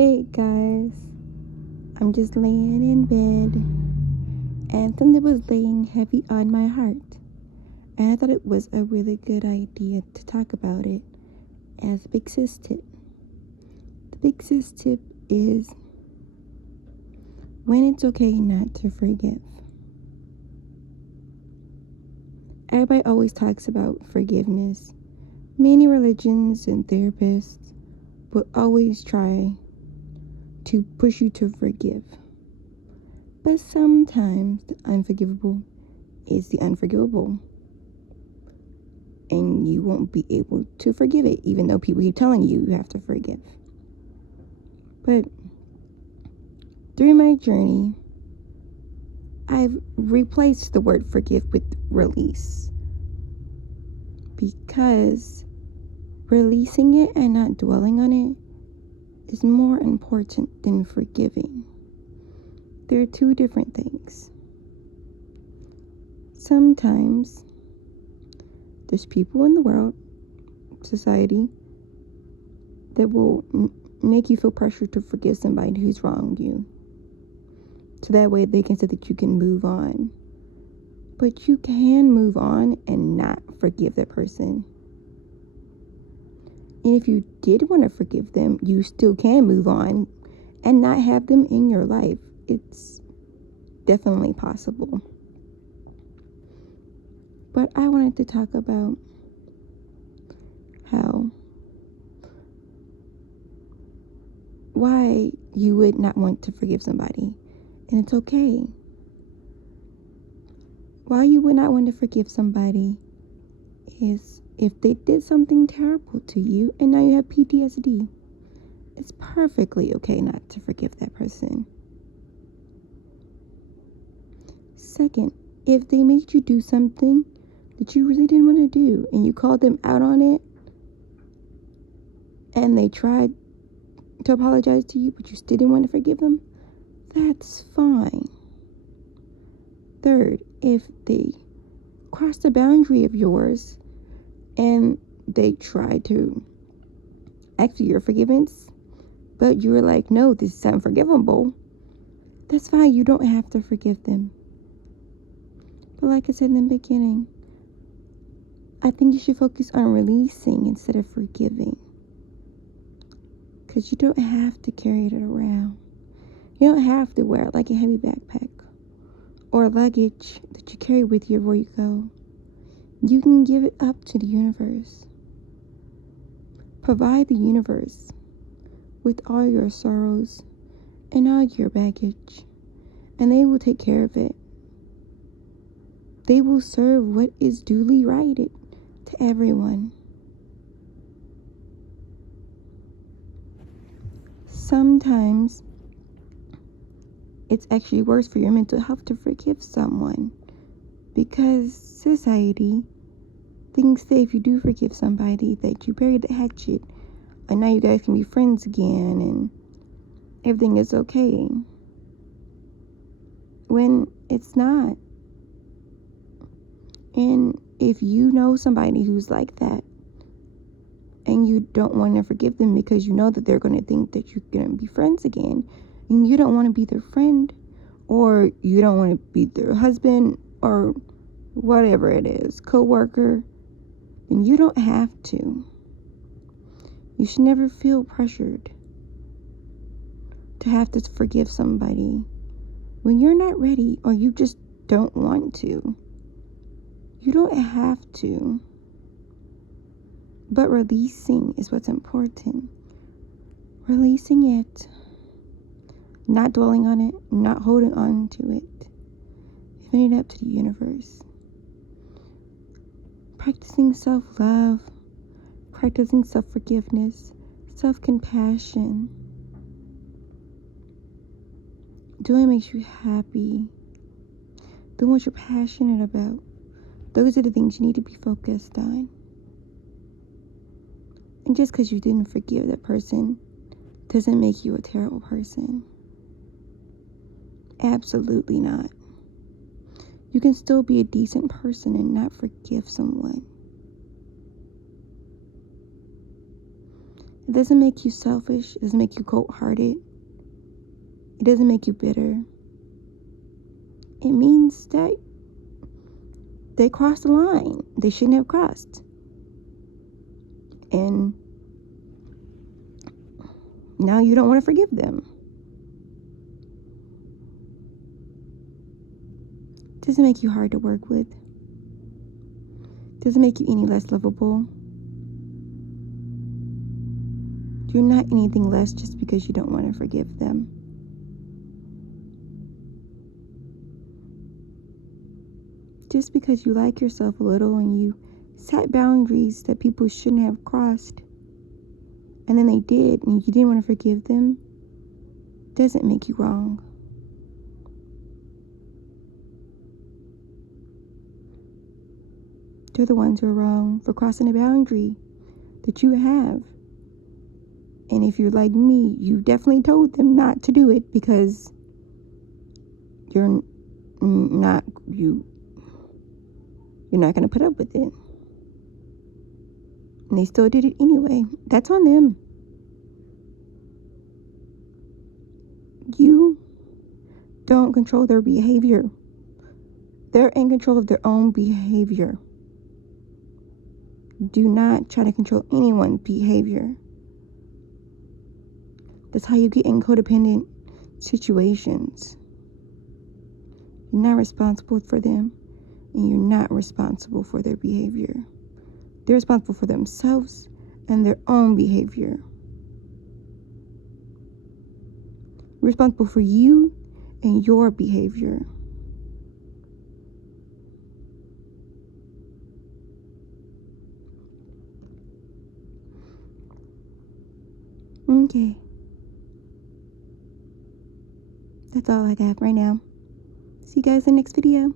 Hey guys, I'm just laying in bed and something was laying heavy on my heart. And I thought it was a really good idea to talk about it as a big sis tip. The big sis tip is when it's okay not to forgive. Everybody always talks about forgiveness. Many religions and therapists will always try to push you to forgive. But sometimes the unforgivable is the unforgivable. And you won't be able to forgive it, even though people keep telling you you have to forgive. But through my journey, I've replaced the word forgive with release. Because releasing it and not dwelling on it is more important than forgiving. They're two different things. Sometimes there's people in the world, society, that will make you feel pressure to forgive somebody who's wronged you. So that way they can say that you can move on. But you can move on and not forgive that person. And if you did want to forgive them, you still can move on and not have them in your life. It's definitely possible. But I wanted to talk about why you would not want to forgive somebody. And it's okay. Why you would not want to forgive somebody is if they did something terrible to you and now you have PTSD. It's perfectly okay not to forgive that person. Second, if they made you do something that you really didn't want to do and you called them out on it and they tried to apologize to you but you still didn't want to forgive them, that's fine. Third, if they crossed a boundary of yours and they tried to ask for your forgiveness, but you were like, no, this is unforgivable, that's fine. You don't have to forgive them. But like I said in the beginning, I think you should focus on releasing instead of forgiving. Because you don't have to carry it around. You don't have to wear it like a heavy backpack or luggage that you carry with you where you go. You can give it up to the universe. Provide the universe with all your sorrows and all your baggage, and they will take care of it. They will serve what is duly righted to everyone. Sometimes it's actually worse for your mental health to forgive someone because society thinks that if you do forgive somebody that you buried the hatchet and now you guys can be friends again and everything is okay, when it's not. And if you know somebody who's like that and you don't want to forgive them because you know that they're going to think that you're going to be friends again, and you don't want to be their friend, or you don't want to be their husband, or whatever it is, co-worker, then you don't have to. You should never feel pressured to have to forgive somebody when you're not ready or you just don't want to. You don't have to. But releasing is what's important. Releasing it. Not dwelling on it. Not holding on to it. Giving it up to the universe. Practicing self-love. Practicing self-forgiveness. Self-compassion. Doing what makes you happy. Doing what you're passionate about. Those are the things you need to be focused on. And just because you didn't forgive that person doesn't make you a terrible person. Absolutely not. You can still be a decent person and not forgive someone. It doesn't make you selfish. It doesn't make you cold-hearted. It doesn't make you bitter. It means that they crossed the line they shouldn't have crossed. And now you don't want to forgive them. It doesn't make you hard to work with. It doesn't make you any less lovable. You're not anything less just because you don't want to forgive them. Just because you like yourself a little and you set boundaries that people shouldn't have crossed, and then they did, and you didn't want to forgive them, doesn't make you wrong. They're the ones who are wrong for crossing a boundary that you have. And if you're like me, you definitely told them not to do it because you're not going to put up with it. And they still did it anyway. That's on them. You don't control their behavior. They're in control of their own behavior. Do not try to control anyone's behavior. That's how you get in codependent situations. You're not responsible for them, and you're not responsible for their behavior. They're responsible for themselves and their own behavior. You're responsible for you and your behavior. Okay. That's all I got right now. See you guys in the next video.